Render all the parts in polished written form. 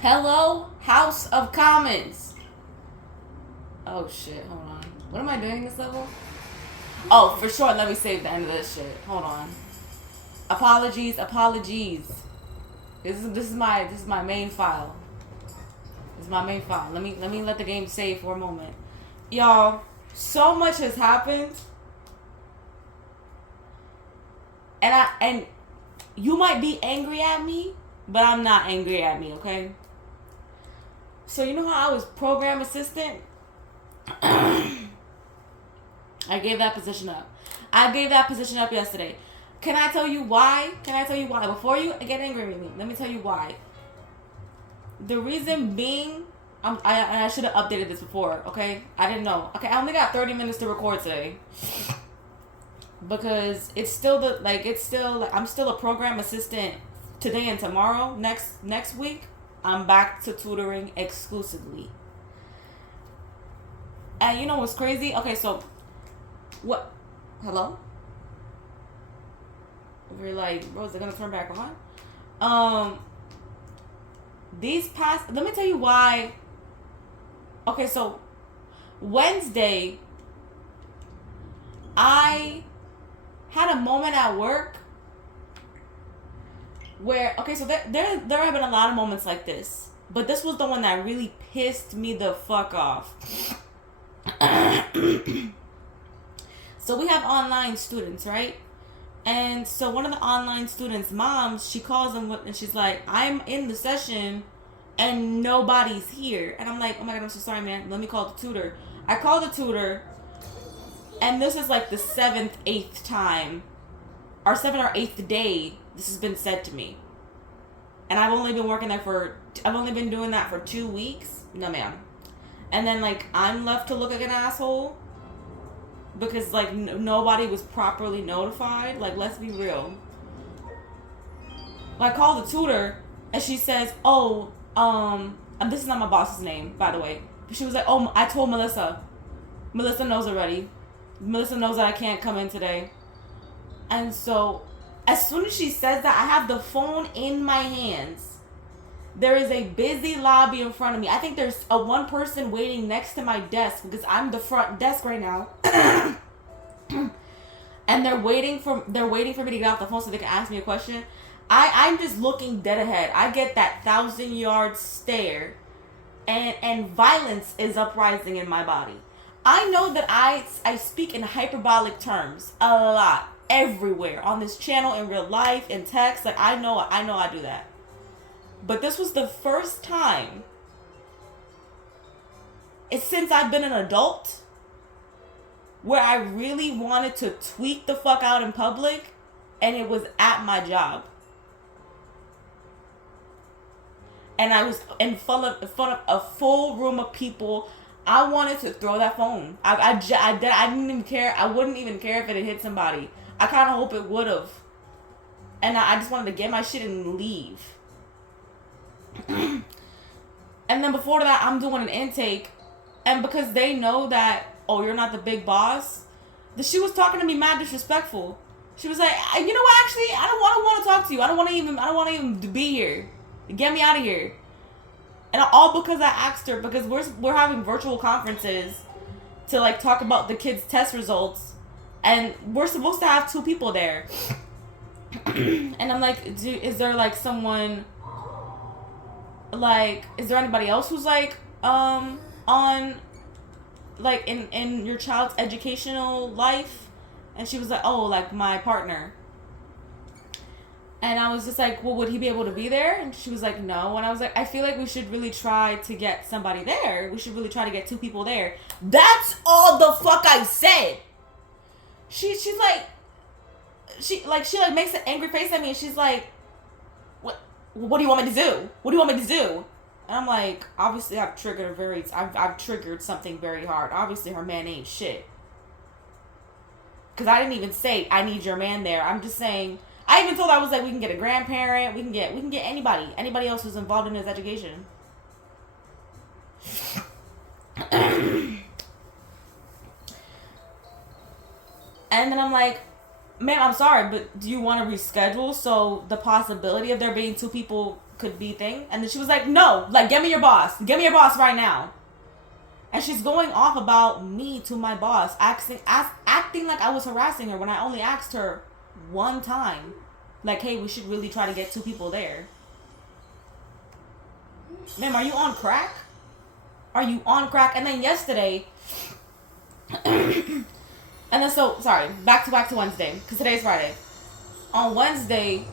Hello, House of Commons. Oh shit, hold on. What am I doing this level? Oh, for sure, let me save the end of this shit. Hold on. Apologies. This is my main file. This is my main file. Let me let the game save for a moment. Y'all, so much has happened. And you might be angry at me, but I'm not angry at me, okay? So you know how I was program assistant? I gave that position up. I gave that position up yesterday. Can I tell you why? Before you get angry with me, let me tell you why. The reason being, I should have updated this before, okay? I didn't know. Okay, I only got 30 minutes to record today. Because I'm still a program assistant today and tomorrow. Next week, I'm back to tutoring exclusively. And you know what's crazy? Okay, so what? Hello? We're like, bro, is it gonna turn back on? Let me tell you why. Okay, so Wednesday, I had a moment at work where, okay, so there have been a lot of moments like this, but this was the one that really pissed me the fuck off. So we have online students, right? And so one of the online students' moms, she calls them and she's like, I'm in the session and nobody's here. And I'm like, oh my God, I'm so sorry, man. Let me call the tutor. I call the tutor, and this is like the 7th, 8th time, or 7th or 8th day this has been said to me. And I've only been doing that for 2 weeks. No, ma'am. And then, like, I'm left to look like an asshole because, like, nobody was properly notified. Like, let's be real. I call the tutor, and she says, oh, and this is not my boss's name, by the way. She was like, oh, I told Melissa. Melissa knows already. Melissa knows that I can't come in today. And so, as soon as she says that, I have the phone in my hands. There is a busy lobby in front of me. I think there's one person waiting next to my desk because I'm the front desk right now. And they're waiting for me to get off the phone so they can ask me a question. I'm just looking dead ahead. I get that 1,000-yard stare, and violence is uprising in my body. I know that I speak in hyperbolic terms a lot, everywhere, on this channel, in real life, in text. Like, I know I do that. But this was the first time since I've been an adult where I really wanted to tweak the fuck out in public, and it was at my job. And I was in front of a full room of people. I wanted to throw that phone. I didn't even care. I wouldn't even care if it had hit somebody. I kind of hope it would have. And I just wanted to get my shit and leave. And then before that, I'm doing an intake. And because they know that, oh, you're not the big boss, she was talking to me mad disrespectful. She was like, you know what, actually, I don't want to talk to you. I don't want to even be here. Get me out of here. And all because I asked her, because we're having virtual conferences to, like, talk about the kids' test results, and we're supposed to have 2 people there. And I'm like, is there, like, someone, like, is there anybody else who's, like, on, like, in your child's educational life? And she was like, oh, like, my partner. And I was just like, well, would he be able to be there? And she was like, no. And I was like, I feel like we should really try to get somebody there. We should really try to get 2 people there. That's all the fuck I said. She makes an angry face at me, and she's like, what do you want me to do? What do you want me to do? And I'm like, obviously I've triggered something very hard. Obviously her man ain't shit. Because I didn't even say, I need your man there. I'm just saying, I even told her, I was like, we can get a grandparent, we can get anybody else who's involved in his education. And then I'm like, ma'am, I'm sorry, but do you want to reschedule so the possibility of there being two people could be thing? And then she was like, no, like, get me your boss. Get me your boss right now. And she's going off about me to my boss, acting like I was harassing her when I only asked her one time. Like, hey, we should really try to get two people there. Ma'am, are you on crack? Are you on crack? And then yesterday, and then sorry, back to Wednesday, because today's Friday. On Wednesday,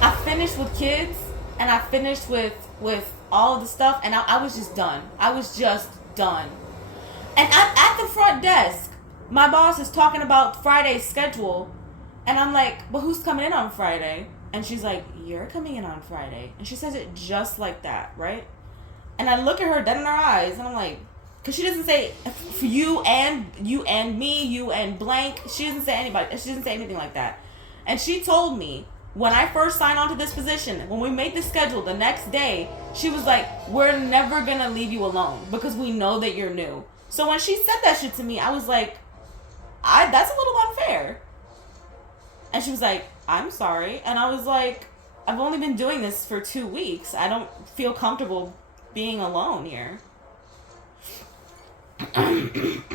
I finished with kids, and I finished with all of the stuff, and I was just done. I was just done. And at the front desk, my boss is talking about Friday's schedule, and I'm like, but who's coming in on Friday? And she's like, you're coming in on Friday. And she says it just like that, right? And I look at her dead in her eyes, and I'm like, because she doesn't say you and me, you and blank. She doesn't say anybody. She doesn't say anything like that. And she told me, when I first signed on to this position, when we made the schedule the next day, she was like, we're never going to leave you alone because we know that you're new. So when she said that shit to me, I was like, that's a little unfair. And she was like, I'm sorry. And I was like, I've only been doing this for 2 weeks. I don't feel comfortable being alone here. And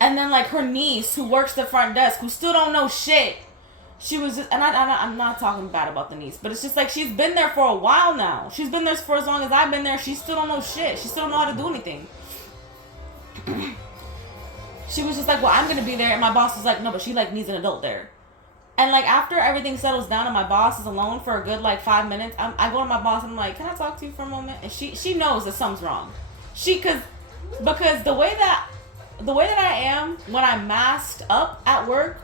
then, like, her niece, who works the front desk, who still don't know shit, she was just, and I'm not talking bad about the niece, but it's just like, she's been there for a while now. She's been there for as long as I've been there. She still don't know shit. She still don't know how to do anything. She was just like, well, I'm going to be there. And my boss was like, no, but she, like, needs an adult there. And, like, after everything settles down and my boss is alone for a good, like, 5 minutes, I go to my boss and I'm like, can I talk to you for a moment? And she knows that something's wrong. Because the way that I am when I'm masked up at work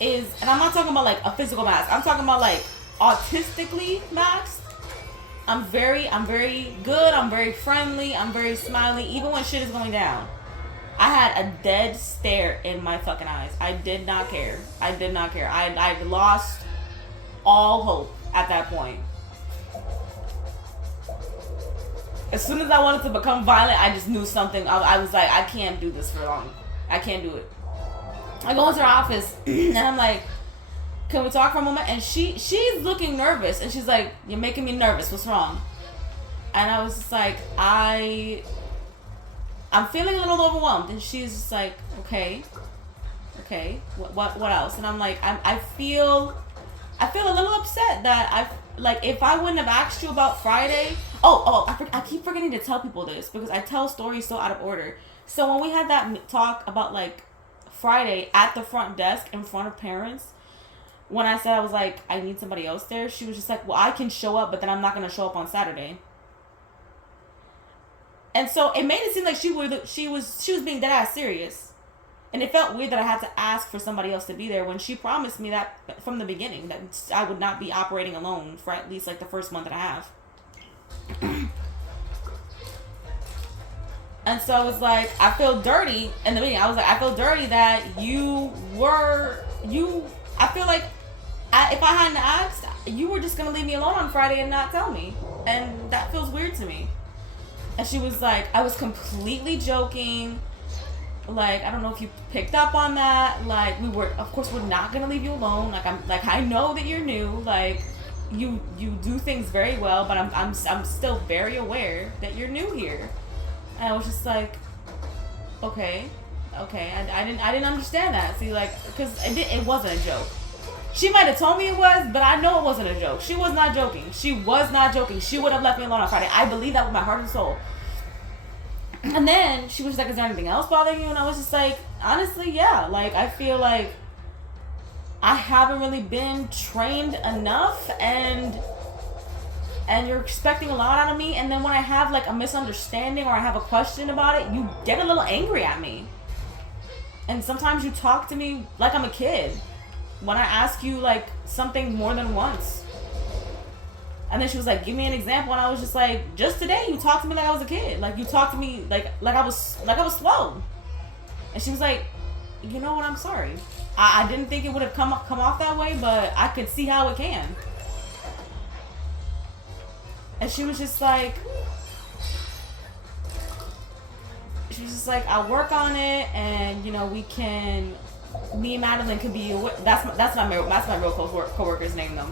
is, and I'm not talking about like a physical mask, I'm talking about like autistically masked. I'm very good, I'm very friendly, I'm very smiley, even when shit is going down. I had a dead stare in my fucking eyes. I did not care. I lost all hope at that point. As soon as I wanted to become violent, I just knew something. I was like, I can't do this for long. I can't do it. I go into her office and I'm like, can we talk for a moment? And she's looking nervous and she's like, you're making me nervous. What's wrong? And I was just like, I'm feeling a little overwhelmed. And she's just like, okay. What else? And I'm like, I feel a little upset that if I wouldn't have asked you about Friday. I keep forgetting to tell people this because I tell stories so out of order. So when we had that talk about like Friday at the front desk in front of parents, when I said I was like, I need somebody else there, she was just like, well, I can show up, but then I'm not going to show up on Saturday. And so it made it seem like she was being dead ass serious. And it felt weird that I had to ask for somebody else to be there when she promised me that from the beginning, that I would not be operating alone for at least like the first month and a half. And so I was like, I feel dirty in the beginning. I was like, I feel dirty that I feel like if I hadn't asked, you were just going to leave me alone on Friday and not tell me. And that feels weird to me. And she was like, I was completely joking. Like, I don't know if you picked up on that. Like, of course, we're not going to leave you alone. Like, I know that you're new. Like, you do things very well, but I'm still very aware that you're new here. And I was just like, okay. I didn't understand that. See, like, because it wasn't a joke. She might have told me it was, but I know it wasn't a joke. She was not joking. She would have left me alone on Friday. I believe that with my heart and soul. And then she was like, is there anything else bothering you? And I was just like, honestly, yeah. Like, I feel like I haven't really been trained enough, and you're expecting a lot out of me. And then when I have like a misunderstanding or I have a question about it, you get a little angry at me. And sometimes you talk to me like I'm a kid when I ask you like something more than once. And then she was like, give me an example. And I was just like, just today you talked to me like I was a kid. Like, you talked to me like I was slow. And she was like, you know what, I'm sorry. I didn't think it would have come off that way, but I could see how it can. And she was just like, I'll work on it, and we can me and Madeline could be. That's my real coworker's name though.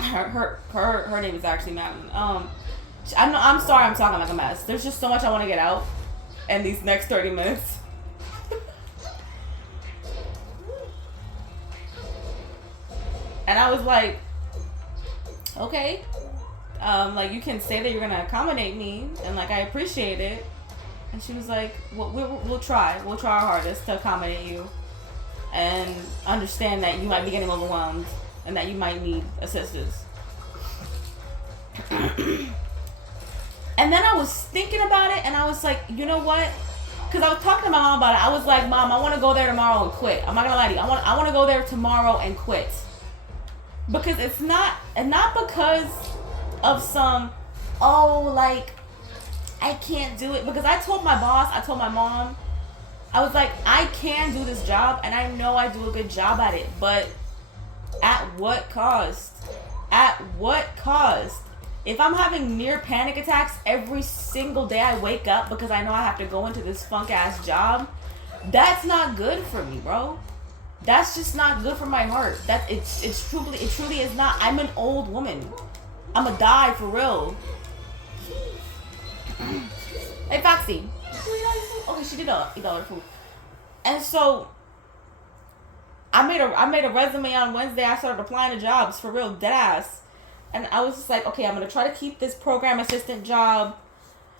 Her name is actually Madeline. I'm sorry I'm talking like a mess. There's just so much I want to get out in these next 30 minutes. And I was like, okay, like you can say that you're gonna accommodate me, and like I appreciate it. And she was like, well, we'll try our hardest to accommodate you, and understand that you might be getting overwhelmed and that you might need assistance. And then I was thinking about it, and I was like, you know what? Because I was talking to my mom about it. I was like, Mom, I want to go there tomorrow and quit. I'm not gonna lie to you. I want to go there tomorrow and quit. Because it's not because of some, oh, like, I can't do it. Because I told my boss, I told my mom, I was like, I can do this job, and I know I do a good job at it, but at what cost? At what cost? If I'm having near panic attacks every single day I wake up because I know I have to go into this funk ass job, that's not good for me, bro. That's just not good for my heart. It truly is not. I'm an old woman. I'ma die for real. Hey Foxy. Okay, she did eat all her food. And so I made a resume on Wednesday. I started applying to jobs for real, dead ass. And I was just like, okay, I'm gonna try to keep this program assistant job.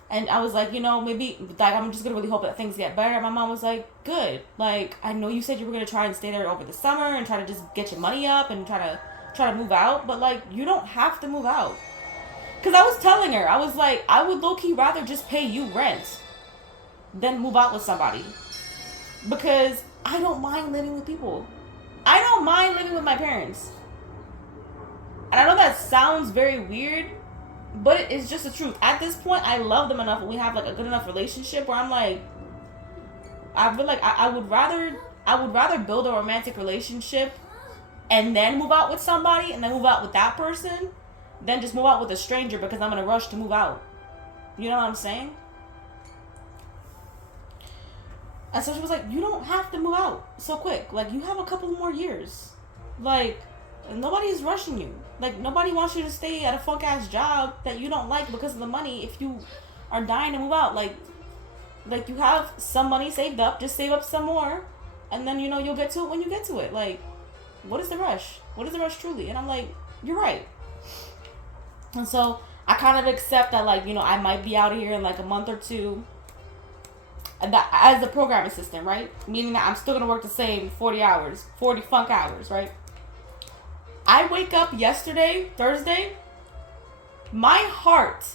And I was like, you know, maybe like I'm just gonna really hope that things get better. And my mom was like, good. Like, I know you said you were gonna try and stay there over the summer and try to just get your money up and try to move out, but like you don't have to move out. Cause I was telling her, I was like, I would low key rather just pay you rent than move out with somebody. Because I don't mind living with people. I don't mind living with my parents. And I know that sounds very weird, but it's just the truth. At this point, I love them enough, and we have like a good enough relationship where I'm like, I feel like I would rather build a romantic relationship and then move out with somebody and then move out with that person than just move out with a stranger because I'm in a rush to move out. You know what I'm saying? And so she was like, you don't have to move out so quick. Like, you have a couple more years. Like, nobody is rushing you. Like, nobody wants you to stay at a funk ass job that you don't like because of the money if you are dying to move out. Like you have some money saved up, just save up some more, and then, you know, you'll get to it when you get to it. Like, what is the rush? What is the rush truly? And I'm like, you're right. And so I kind of accept that, like, you know, I might be out of here in like a month or two as a program assistant, right? Meaning that I'm still going to work the same 40 funk hours, right? I wake up yesterday, Thursday, my heart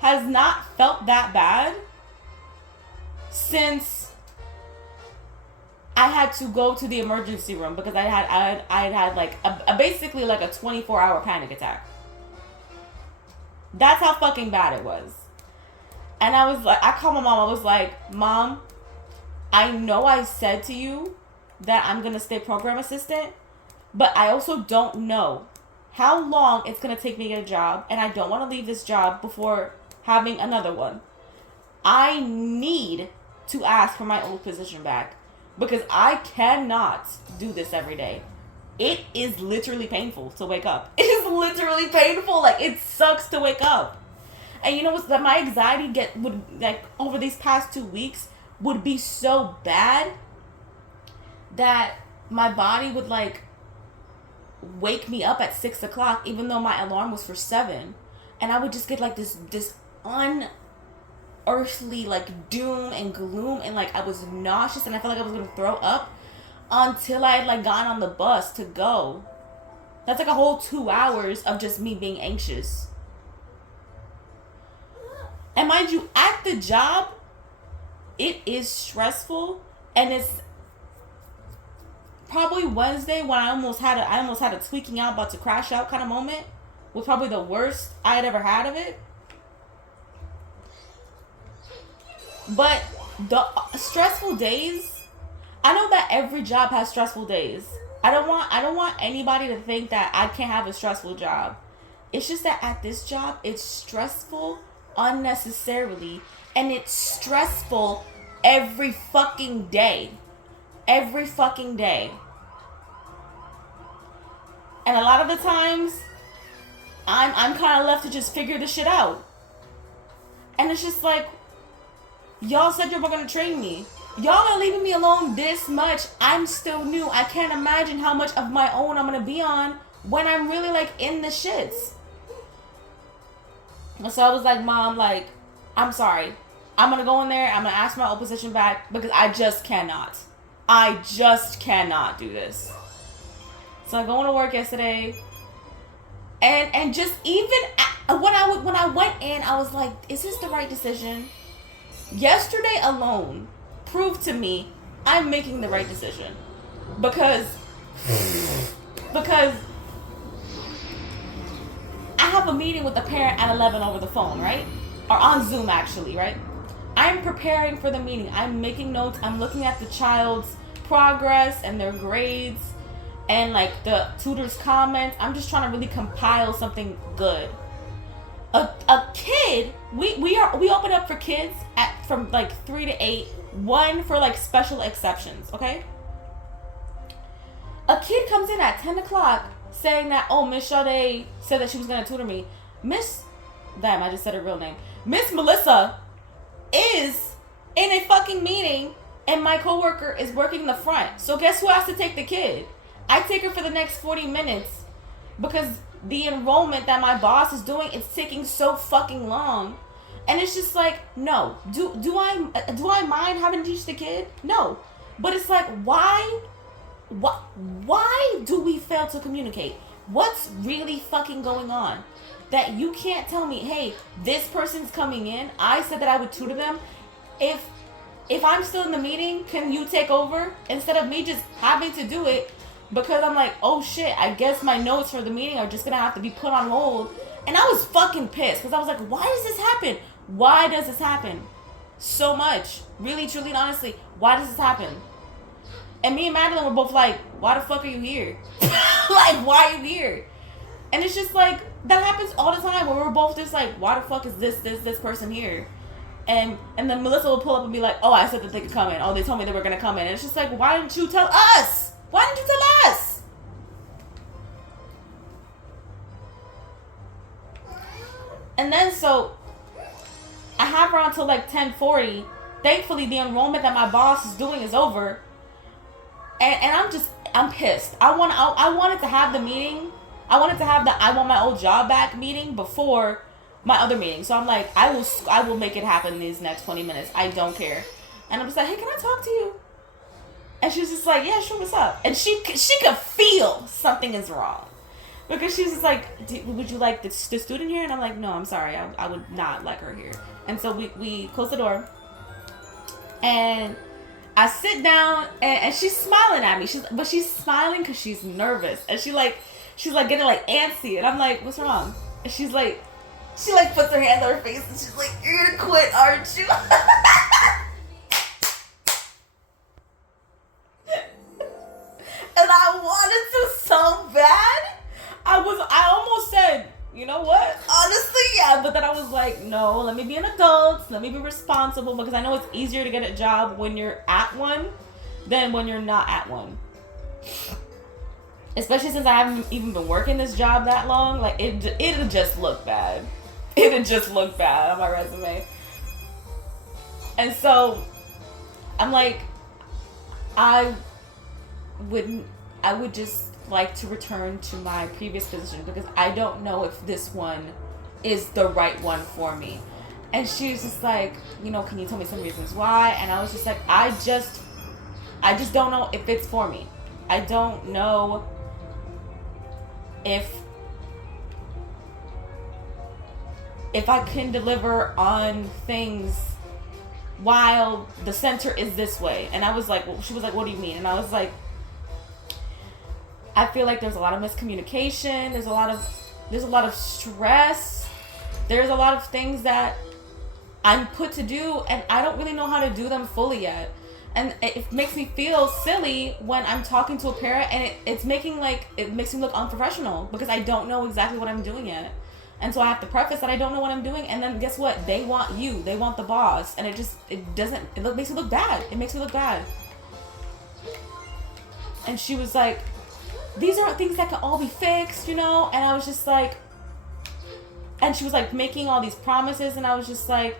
has not felt that bad since I had to go to the emergency room because I had like a basically like a 24-hour panic attack. That's how fucking bad it was. And I was like, I called my mom. I was like, Mom, I know I said to you that I'm going to stay program assistant, but I also don't know how long it's going to take me to get a job, and I don't want to leave this job before having another one. I need to ask for my old position back because I cannot do this every day. It is literally painful to wake up. It is literally painful. Like, it sucks to wake up. And you know what? That my anxiety would like over these past 2 weeks would be so bad that my body would like wake me up at 6 o'clock, even though my alarm was for 7, and I would just get like this unearthly like doom and gloom, and like I was nauseous, and I felt like I was gonna throw up until I had like gotten on the bus to go. That's like a whole 2 hours of just me being anxious. And mind you, at the job, it is stressful, and it's probably Wednesday when I almost had a tweaking out, about to crash out kind of moment, was probably the worst I had ever had of it. But the stressful days, I know that every job has stressful days. I don't want anybody to think that I can't have a stressful job. It's just that at this job, it's stressful unnecessarily, and it's stressful every fucking day. every fucking day. And a lot of the times, I'm kind of left to just figure this shit out. And it's just like, y'all said you were gonna train me. Y'all are leaving me alone this much. I'm still new. I can't imagine how much of my own I'm gonna be on when I'm really like in the shits. And so I was like, Mom, like, I'm sorry. I'm gonna go in there. I'm gonna ask my old position back because I just cannot. I just cannot do this. So I go into work yesterday, and just even when I went in, I was like, is this the right decision? Yesterday alone proved to me I'm making the right decision because I have a meeting with the parent at 11 over the phone, right? Or on Zoom, actually, right? I'm preparing for the meeting. I'm making notes. I'm looking at the child's progress and their grades and like the tutor's comments. I'm just trying to really compile something good. A kid, we open up for kids from like 3 to 8, 1 for like special exceptions, okay? A kid comes in at 10 o'clock saying that, oh, Miss Sade said that she was going to tutor me. I just said her real name. Miss Melissa is in a fucking meeting and my coworker is working the front. So guess who has to take the kid? I take her for the next 40 minutes because the enrollment that my boss is doing, it's taking so fucking long. And it's just like, no. Do I mind having to teach the kid? No. But it's like, why do we fail to communicate? What's really fucking going on? That you can't tell me, hey, this person's coming in. I said that I would tutor them. If I'm still in the meeting, can you take over? Instead of me just having to do it because I'm like, oh shit, I guess my notes for the meeting are just gonna have to be put on hold. And I was fucking pissed because I was like, why does this happen? Why does this happen? So much. Really, truly, and honestly, why does this happen? And me and Madeline were both like, why the fuck are you here? Like, why are you here? And it's just like, that happens all the time where we're both just like, why the fuck is this person here? And then Melissa will pull up and be like, oh, I said that they could come in. Oh, they told me they were going to come in. And it's just like, why didn't you tell us? Why didn't you tell us? And then so I have her until like 10:40. Thankfully, the enrollment that my boss is doing is over. And I'm pissed. I wanted to have the meeting. I wanted to have the I want my old job back meeting before my other meeting. So I'm like, I will make it happen in these next 20 minutes. I don't care. And I'm just like, hey, can I talk to you? And she's just like, yeah, sure, what's up? And she could feel something is wrong. Because she's just like, would you like the student here? And I'm like, no, I'm sorry. I would not like her here. And so we close the door. And I sit down and she's smiling at me. She's smiling because she's nervous. And she's like getting like antsy. And I'm like, what's wrong? And she puts her hand on her face and she's like, you're gonna quit, aren't you? And I wanted to so bad. I almost said, you know what? Honestly, yeah. But then I was like, no, let me be an adult. Let me be responsible because I know it's easier to get a job when you're at one than when you're not at one. Especially since I haven't even been working this job that long. Like, it'll just look bad. It'll just look bad on my resume. And so, I'm like, I would just like to return to my previous position because I don't know if this one is the right one for me. And she was just like, you know, can you tell me some reasons why? And I was just like, I just don't know if it's for me. I don't know if I can deliver on things while the center is this way. And I was like, well, she was like, what do you mean? And I was like, I feel like there's a lot of miscommunication. There's a lot of stress. There's a lot of things that I'm put to do and I don't really know how to do them fully yet. And it makes me feel silly when I'm talking to a parent and it makes me look unprofessional because I don't know exactly what I'm doing yet. And so I have to preface that I don't know what I'm doing. And then guess what? They want the boss. And it makes me look bad. It makes me look bad. And she was like, these aren't things that can all be fixed, you know? And I was just like, and she was like making all these promises, and I was just like,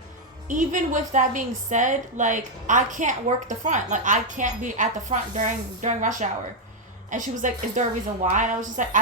even with that being said, like, I can't work the front. Like, I can't be at the front during rush hour. And she was like, is there a reason why? And I was just like,